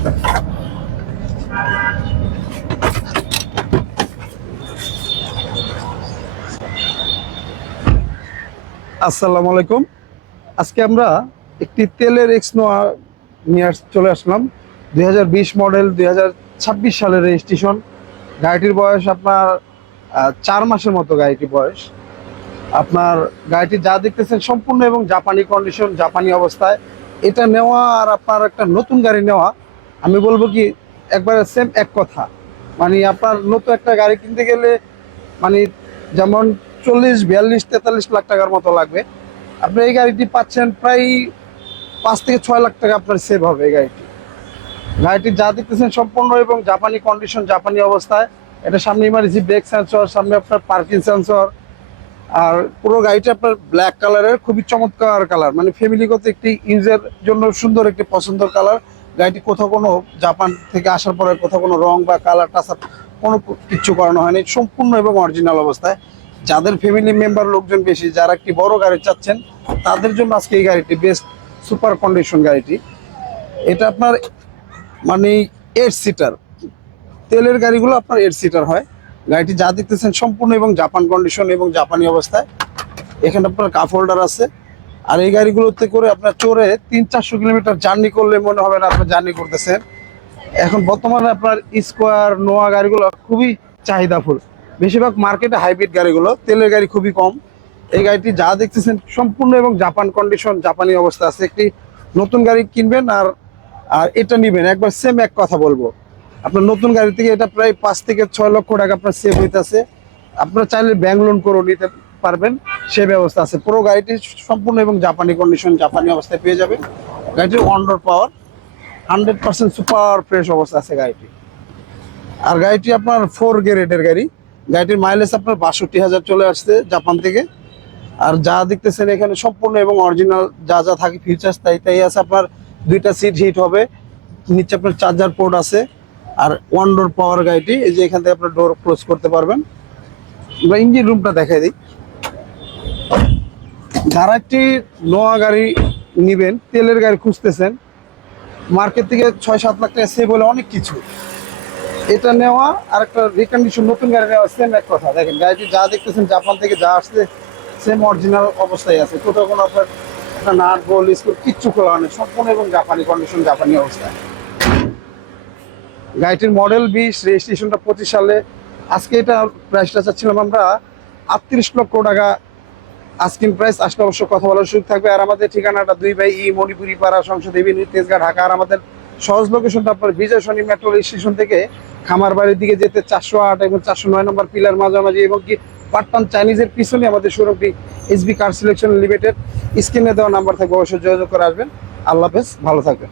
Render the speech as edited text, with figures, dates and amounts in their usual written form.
আসসালামু আলাইকুম। আজকে আমরা একটি তেলের এক্সনোয়া নিয়ে চলে আসলাম। 2020 মডেল, 2026 সালের রেজিস্ট্রেশন। গাড়িটির বয়স আপনার 4 মাসের মতো গাড়িটির বয়স। আপনার গাড়িটি যা দেখতেছেন সম্পূর্ণ এবং জাপানি কন্ডিশন, জাপানি অবস্থায়। এটা নেওয়া আর আপনার একটা নতুন গাড়ি নেওয়া, আমি বলবো কি একবারে সেম এক কথা। মানে আপনার নতুন একটা গাড়ি কিনতে গেলে মানে যেমন 40, 42, 43 লাখ টাকার মতো লাগবে, আপনি এই গাড়িটি পাচ্ছেন প্রায় 5 থেকে 6 লাখ টাকা আপনার সেভ হবে। এই গাড়িটি যা দেখতেছেন সম্পূর্ণ এবং জাপানি কন্ডিশন, জাপানি অবস্থায়। এটা সামনে ইমার্জেন্সি ব্রেক সেন্সর, সামনে আপনার পার্কিং সেন্সর। আর পুরো গাড়িটা আপনার ব্ল্যাক কালারের, খুবই চমৎকার কালার, মানে ফ্যামিলিগত একটি ইউজের জন্য সুন্দর একটি পছন্দের কালার। গাড়িটি কোথাও কোনো জাপান থেকে আসার পরে কোথাও কোনো রং বা কালার টাচাপ কোনো কিছু করানো হয়নি, সম্পূর্ণ এবং অরিজিনাল অবস্থায়। যাদের ফ্যামিলি মেম্বার লোকজন বেশি, যারা একটি বড় গাড়ি চাচ্ছেন, তাদের জন্য আজকে এই গাড়িটি বেস্ট সুপার কন্ডিশন গাড়িটি। এটা আপনার মানে 8 সিটার, তেলের গাড়িগুলো আপনার 8 সিটার হয়। গাড়িটি যা দেখতেছেন সম্পূর্ণ এবং জাপান কন্ডিশন এবং জাপানি অবস্থায়। এখানে আপনার কাপ হোল্ডার আছে। আর এই গাড়িগুলোতে করে আপনার চড়ে 300-400 কিলোমিটার জার্নি করলে মনে হবে না আপনি জার্নি করতেছেন। এখন বর্তমানে আপনার স্কোয়ার, নোয়া গাড়িগুলো খুবই চাহিদাফুল। বেশিরভাগ মার্কেটে হাইব্রিড গাড়িগুলো, তেলের গাড়ি খুবই কম। এই গাড়িটি যা দেখতেছেন সম্পূর্ণ এবং জাপান কন্ডিশন, জাপানি অবস্থা আছে। একটি নতুন গাড়ি কিনবেন আর আর এটা নেবেন, একবার সেম এক কথা বলবো। আপনার নতুন গাড়ি থেকে এটা প্রায় 5 থেকে 6 লক্ষ টাকা আপনার সেভ হইতেছে। আপনার চাইলে ব্যাংক লোন করে নিতে পারবেন, সে ব্যবস্থা আছে। পুরো গাড়িটি সম্পূর্ণ এবং জাপানি কন্ডিশন, জাপানি অবস্থায় পেয়ে যাবেন। গাড়িটির অনরোড পাওয়ার 100% সুপার ফ্রেশ অবস্থা আছে গাড়িটি। আর গাড়িটি আপনার 4 গ্রেডের গাড়ি। গাড়িটির মাইলেজ আপনার 62,000 চলে আসছে জাপান থেকে। আর যা দেখতেছেন এখানে সম্পূর্ণ এবং অরিজিনাল যা যা থাকে ফিচার্স তাই তাই আছে। আপনার 2টা সিট হিট হবে, নিচে আপনার চার্জার পোর্ট আছে। আর ওয়ান ডোর পাওয়ার গাড়িটি, এই যে এখান থেকে আপনার ডোর ক্লোজ করতে পারবেন। আমরা ইঞ্জিন রুমটা দেখাই দিই। যারা একটি নোয়া গাড়ি নেবেন, তেলের গাড়ি খুঁজতেছেন, মার্কেট থেকে 6-7 লাখ টাকা সেভ হলে অনেক কিছু। এটা নেওয়া আর একটা রিকন্ডিশন নতুন গাড়ি নেওয়া সেম এক কথা। দেখেন গাড়িটি যা দেখতেছেন জাপান থেকে যা আসছে সেম অরিজিনাল অবস্থায় আছে। কোথাও কোনো আপনার নাট বল স্কুল কিচ্ছু খোলা হয়নি, সম্পূর্ণ এবং জাপানি কন্ডিশন, জাপানি অবস্থায়। গাড়িটির মডেল 20, রেজিস্ট্রেশনটা 25 সালে। আজকে এটা প্রাইসটা চাচ্ছিলাম আমরা 38 লক্ষ টাকা আস্কিং প্রাইস। আসলে অবশ্য কথা বলার সুযোগ থাকবে। আর আমাদের ঠিকানাটা 2 বাই ই মণিপুরি পাড়া, সংসদ এভিনিউ, তেজগাঁ, ঢাকা। আর আমাদের সহজ লোকেশনটা আপনার বিজয় সরণি মেট্রো স্টেশন থেকে খামারবাড়ির দিকে যেতে 408 এবং 409 নম্বর পিলার মাঝামাঝি, এবং কি পাট্টান চাইনিজের পিছনে আমাদের শোরুমটি এসবি কার সিলেকশন লিমিটেড। স্ক্রিনে দেওয়া নাম্বার থাকবে, অবশ্যই যোগাযোগ করে আসবেন। আল্লাহ হাফেজ, ভালো থাকবেন।